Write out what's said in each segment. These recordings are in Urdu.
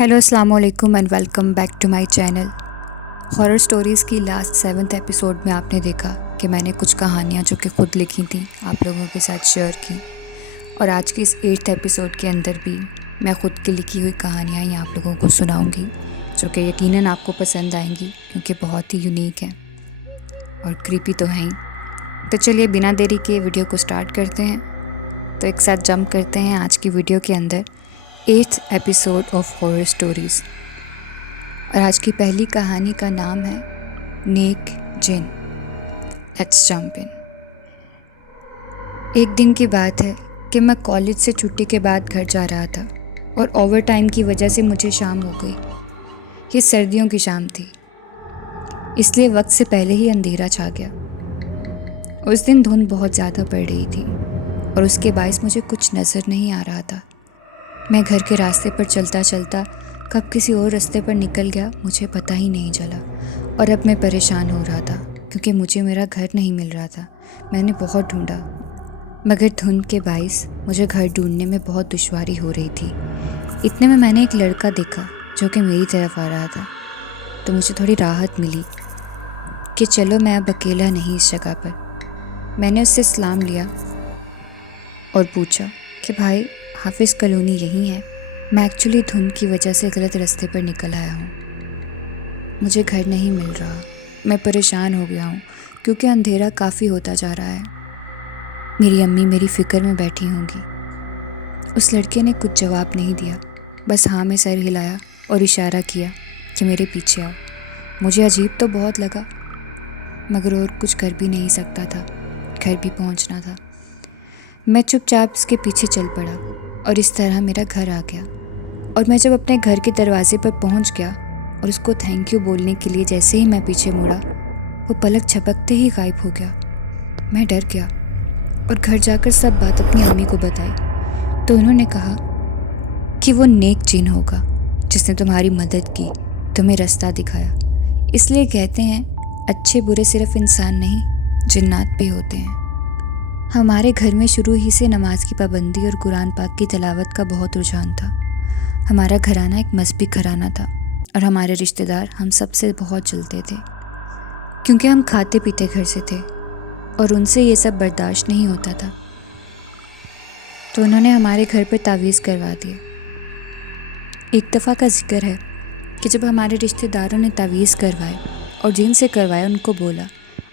ہیلو السلام علیکم and welcome back to my channel. Horror stories کی لاسٹ 7th ایپیسوڈ میں آپ نے دیکھا کہ میں نے کچھ کہانیاں جو کہ خود لکھی تھیں آپ لوگوں کے ساتھ شیئر کی، اور آج کی اس 8th ایپیسوڈ کے اندر بھی میں خود کی لکھی ہوئی کہانیاں ہی آپ لوگوں کو سناؤں گی، جو کہ یقیناً آپ کو پسند آئیں گی کیونکہ بہت ہی یونیک ہیں اور کریپی تو ہیں ہی۔ تو چلیے بنا دیری کے ویڈیو کو سٹارٹ کرتے ہیں۔ تو ایک ساتھ جمپ کرتے ہیں آج کی ویڈیو کے اندر 8th episode of horror stories, اور آج کی پہلی کہانی کا نام ہے نیک جن۔ Let's jump in. ایک دن کی بات ہے کہ میں کالج سے چھٹی کے بعد گھر جا رہا تھا، اور اوور ٹائم کی وجہ سے مجھے شام ہو گئی۔ یہ سردیوں کی شام تھی، اس لیے وقت سے پہلے ہی اندھیرا چھا گیا۔ اس دن دھند بہت زیادہ پڑ رہی تھی، اور اس کے باعث مجھے کچھ نظر نہیں آ رہا تھا۔ میں گھر کے راستے پر چلتا چلتا کب کسی اور راستے پر نکل گیا مجھے پتہ ہی نہیں چلا، اور اب میں پریشان ہو رہا تھا کیونکہ مجھے میرا گھر نہیں مل رہا تھا۔ میں نے بہت ڈھونڈا، مگر دھند کے باعث مجھے گھر ڈھونڈنے میں بہت دشواری ہو رہی تھی۔ اتنے میں نے ایک لڑکا دیکھا جو کہ میری طرف آ رہا تھا، تو مجھے تھوڑی راحت ملی کہ چلو میں اب اکیلا نہیں اس جگہ پر۔ میں نے اس سے سلام لیا اور پوچھا کہ بھائی حافظ کالونی یہی ہے؟ میں ایکچولی دھند کی وجہ سے غلط راستے پر نکل آیا ہوں، مجھے گھر نہیں مل رہا، میں پریشان ہو گیا ہوں کیونکہ اندھیرا کافی ہوتا جا رہا ہے، میری امی میری فکر میں بیٹھی ہوں گی۔ اس لڑکے نے کچھ جواب نہیں دیا، بس ہاں میں سر ہلایا اور اشارہ کیا کہ میرے پیچھے آؤ۔ مجھے عجیب تو بہت لگا، مگر اور کچھ کر بھی نہیں سکتا تھا، گھر بھی پہنچنا تھا۔ میں چپ چاپ اس کے پیچھے چل پڑا، اور اس طرح میرا گھر آ گیا۔ اور میں جب اپنے گھر کے دروازے پر پہنچ گیا اور اس کو تھینک یو بولنے کے لیے جیسے ہی میں پیچھے مڑا، وہ پلک جھپکتے ہی غائب ہو گیا۔ میں ڈر گیا اور گھر جا کر سب بات اپنی امی کو بتائی، تو انہوں نے کہا کہ وہ نیک جن ہوگا جس نے تمہاری مدد کی، تمہیں راستہ دکھایا۔ اس لیے کہتے ہیں اچھے برے صرف انسان نہیں، جنات بھی ہوتے ہیں۔ ہمارے گھر میں شروع ہی سے نماز کی پابندی اور قرآن پاک کی تلاوت کا بہت رجحان تھا۔ ہمارا گھرانہ ایک مذہبی گھرانہ تھا، اور ہمارے رشتہ دار ہم سب سے بہت جلتے تھے کیونکہ ہم کھاتے پیتے گھر سے تھے، اور ان سے یہ سب برداشت نہیں ہوتا تھا۔ تو انہوں نے ہمارے گھر پر تعویذ کروا دیا۔ ایک دفعہ کا ذکر ہے کہ جب ہمارے رشتہ داروں نے تعویذ کروائے اور جن سے کروائے ان کو بولا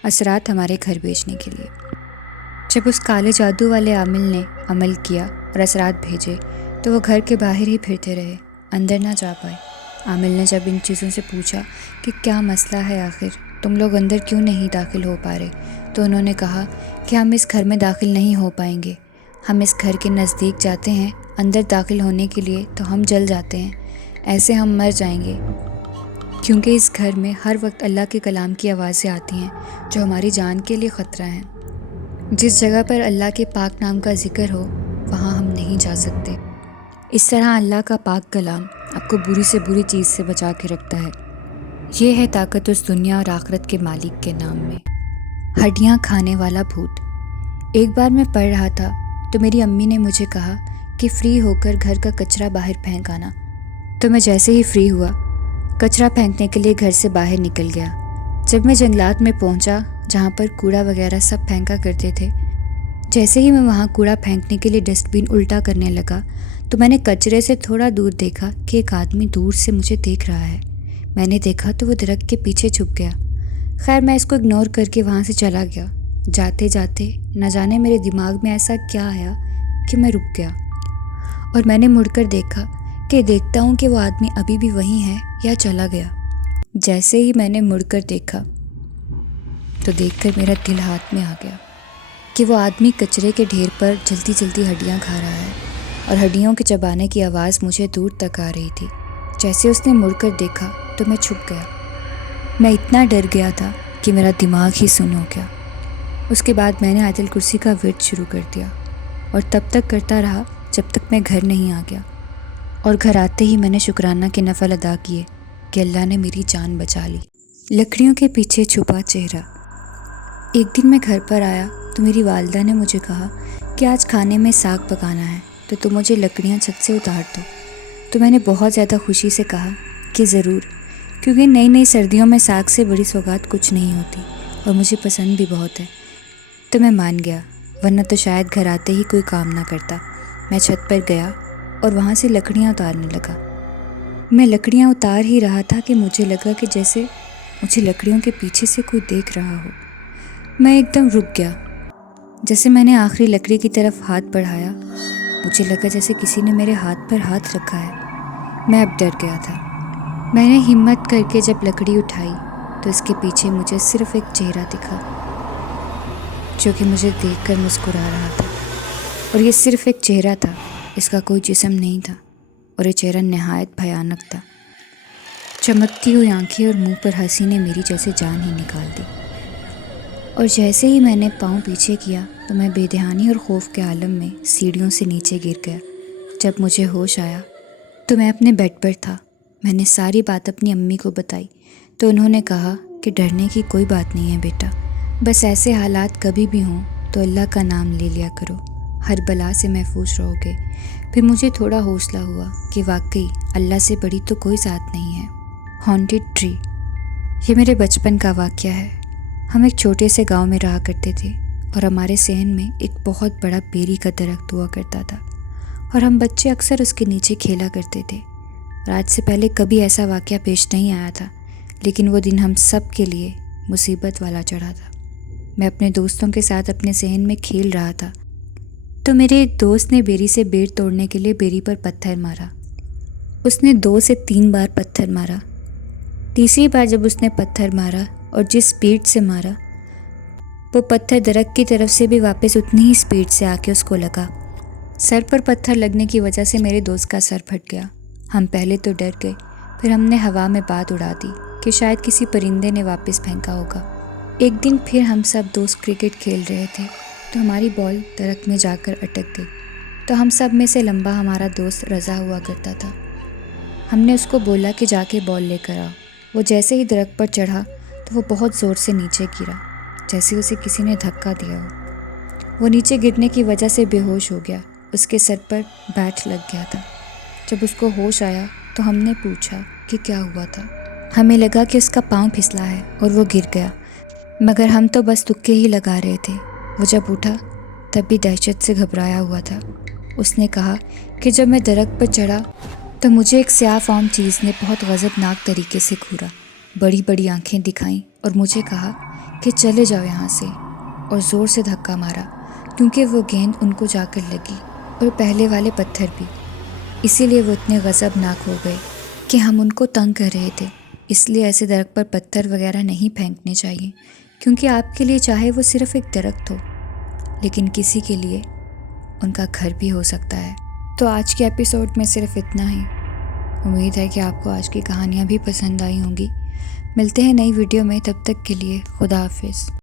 اثرات ہمارے گھر بھیجنے کے لیے۔ جب اس کالے جادو والے عامل نے عمل کیا اور اثرات بھیجے تو وہ گھر کے باہر ہی پھرتے رہے، اندر نہ جا پائے۔ عامل نے جب ان چیزوں سے پوچھا کہ کیا مسئلہ ہے، آخر تم لوگ اندر کیوں نہیں داخل ہو پا رہے، تو انہوں نے کہا کہ ہم اس گھر میں داخل نہیں ہو پائیں گے، ہم اس گھر کے نزدیک جاتے ہیں اندر داخل ہونے کے لیے تو ہم جل جاتے ہیں، ایسے ہم مر جائیں گے، کیونکہ اس گھر میں ہر وقت اللہ کے کلام کی آوازیں آتی ہیں جو ہماری جان کے لیے خطرہ ہیں۔ جس جگہ پر اللہ کے پاک نام کا ذکر ہو وہاں ہم نہیں جا سکتے۔ اس طرح اللہ کا پاک کلام آپ کو بری سے بری چیز سے بچا کے رکھتا ہے۔ یہ ہے طاقت اس دنیا اور آخرت کے مالک کے نام میں۔ ہڈیاں کھانے والا بھوت۔ ایک بار میں پڑھ رہا تھا تو میری امی نے مجھے کہا کہ فری ہو کر گھر کا کچرا باہر پھینک آنا، تو میں جیسے ہی فری ہوا کچرا پھینکنے کے لیے گھر سے باہر نکل گیا۔ جب میں جنگلات میں پہنچا جہاں پر کوڑا وغیرہ سب پھینکا کرتے تھے، جیسے ہی میں وہاں کوڑا پھینکنے کے لیے ڈسٹ بن الٹا کرنے لگا تو میں نے کچرے سے تھوڑا دور دیکھا کہ ایک آدمی دور سے مجھے دیکھ رہا ہے۔ میں نے دیکھا تو وہ درخت کے پیچھے چھپ گیا۔ خیر میں اس کو اگنور کر کے وہاں سے چلا گیا۔ جاتے جاتے نہ جانے میرے دماغ میں ایسا کیا آیا کہ میں رک گیا، اور میں نے مڑ کر دیکھا کہ دیکھتا ہوں کہ وہ آدمی ابھی بھی وہیں ہے یا چلا گیا۔ جیسے ہی میں نے مڑ کر دیکھا تو دیکھ کر میرا دل ہاتھ میں آ گیا کہ وہ آدمی کچرے کے ڈھیر پر جلدی جلدی ہڈیاں کھا رہا ہے، اور ہڈیوں کے چبانے کی آواز مجھے دور تک آ رہی تھی۔ جیسے اس نے مڑ کر دیکھا تو میں چھپ گیا۔ میں اتنا ڈر گیا تھا کہ میرا دماغ ہی سن ہو گیا۔ اس کے بعد میں نے آیت الکرسی کا ورد شروع کر دیا، اور تب تک کرتا رہا جب تک میں گھر نہیں آ گیا، اور گھر آتے ہی میں نے شکرانہ کے نفل ادا کیے کہ اللہ نے میری جان بچا لی۔ لکڑیوں کے پیچھے چھپا چہرہ۔ ایک دن میں گھر پر آیا تو میری والدہ نے مجھے کہا کہ آج کھانے میں ساگ پکانا ہے تو تم مجھے لکڑیاں چھت سے اتار دو۔ تو میں نے بہت زیادہ خوشی سے کہا کہ ضرور، کیونکہ نئی نئی سردیوں میں ساگ سے بڑی سوغات کچھ نہیں ہوتی اور مجھے پسند بھی بہت ہے۔ تو میں مان گیا، ورنہ تو شاید گھر آتے ہی کوئی کام نہ کرتا۔ میں چھت پر گیا اور وہاں سے لکڑیاں اتارنے لگا۔ میں لکڑیاں اتار ہی رہا تھا کہ مجھے لگا کہ جیسے مجھے لکڑیوں کے پیچھے سے کوئی دیکھ رہا ہو۔ میں ایک دم رک گیا۔ جیسے میں نے آخری لکڑی کی طرف ہاتھ بڑھایا، مجھے لگا جیسے کسی نے میرے ہاتھ پر ہاتھ رکھا ہے۔ میں اب ڈر گیا تھا۔ میں نے ہمت کر کے جب لکڑی اٹھائی تو اس کے پیچھے مجھے صرف ایک چہرہ دکھا جو کہ مجھے دیکھ کر مسکرا رہا تھا، اور یہ صرف ایک چہرہ تھا، اس کا کوئی جسم نہیں تھا، اور یہ چہرہ نہایت بھیانک تھا۔ چمکتی ہوئی آنکھیں اور منہ پر ہنسی نے میری جیسے جان ہی نکال دی، اور جیسے ہی میں نے پاؤں پیچھے کیا تو میں بے دہانی اور خوف کے عالم میں سیڑھیوں سے نیچے گر گیا۔ جب مجھے ہوش آیا تو میں اپنے بیڈ پر تھا۔ میں نے ساری بات اپنی امی کو بتائی تو انہوں نے کہا کہ ڈرنے کی کوئی بات نہیں ہے بیٹا، بس ایسے حالات کبھی بھی ہوں تو اللہ کا نام لے لیا کرو، ہر بلا سے محفوظ رہو گے۔ پھر مجھے تھوڑا حوصلہ ہوا کہ واقعی اللہ سے بڑی تو کوئی ذات نہیں ہے۔ ہانٹڈ ٹری، یہ میرے بچپن کا واقعہ ہے۔ ہم ایک چھوٹے سے گاؤں میں رہا کرتے تھے اور ہمارے صحن میں ایک بہت بڑا بیری کا درخت ہوا کرتا تھا، اور ہم بچے اکثر اس کے نیچے کھیلا کرتے تھے۔ اور آج سے پہلے کبھی ایسا واقعہ پیش نہیں آیا تھا، لیکن وہ دن ہم سب کے لیے مصیبت والا چڑھا تھا۔ میں اپنے دوستوں کے ساتھ اپنے صحن میں کھیل رہا تھا تو میرے ایک دوست نے بیری سے بیر توڑنے کے لیے بیری پر پتھر مارا۔ اس نے 2 سے 3 بار پتھر مارا۔ تیسری بار جب اس نے پتھر مارا اور جس سپیڈ سے مارا، وہ پتھر درخت کی طرف سے بھی واپس اتنی ہی سپیڈ سے آ کے اس کو لگا۔ سر پر پتھر لگنے کی وجہ سے میرے دوست کا سر پھٹ گیا۔ ہم پہلے تو ڈر گئے، پھر ہم نے ہوا میں بات اڑا دی کہ شاید کسی پرندے نے واپس پھینکا ہوگا۔ ایک دن پھر ہم سب دوست کرکٹ کھیل رہے تھے تو ہماری بال درخت میں جا کر اٹک گئی۔ تو ہم سب میں سے لمبا ہمارا دوست رضا ہوا کرتا تھا۔ ہم نے اس کو بولا کہ جا کے بال لے کر آؤ۔ وہ جیسے ہی درخت پر چڑھا تو وہ بہت زور سے نیچے گرا، جیسے اسے کسی نے دھکا دیا ہو۔ وہ نیچے گرنے کی وجہ سے بے ہوش ہو گیا۔ اس کے سر پر بیٹ لگ گیا تھا۔ جب اس کو ہوش آیا تو ہم نے پوچھا کہ کیا ہوا تھا۔ ہمیں لگا کہ اس کا پاؤں پھسلا ہے اور وہ گر گیا، مگر ہم تو بس تکے ہی لگا رہے تھے۔ وہ جب اٹھا تب بھی دہشت سے گھبرایا ہوا تھا۔ اس نے کہا کہ جب میں درخت پر چڑھا تو مجھے ایک سیاہ فام چیز نے بہت غضبناک طریقے سے گھورا، بڑی بڑی آنکھیں دکھائیں اور مجھے کہا کہ چلے جاؤ یہاں سے، اور زور سے دھکا مارا کیونکہ وہ گیند ان کو جا کر لگی اور پہلے والے پتھر بھی۔ اسی لیے وہ اتنے غضبناک ہو گئے کہ ہم ان کو تنگ کر رہے تھے۔ اس لیے ایسے درخت پر پتھر وغیرہ نہیں پھینکنے چاہیے، کیونکہ آپ کے لیے چاہے وہ صرف ایک درخت ہو، لیکن کسی کے لیے ان کا گھر بھی ہو سکتا ہے۔ تو آج کے ایپیسوڈ میں صرف اتنا ہی۔ امید ہے کہ آپ کو آج کی کہانیاں بھی پسند آئی ہوں گی۔ ملتے ہیں نئی ویڈیو میں، تب تک کے لیے خدا حافظ۔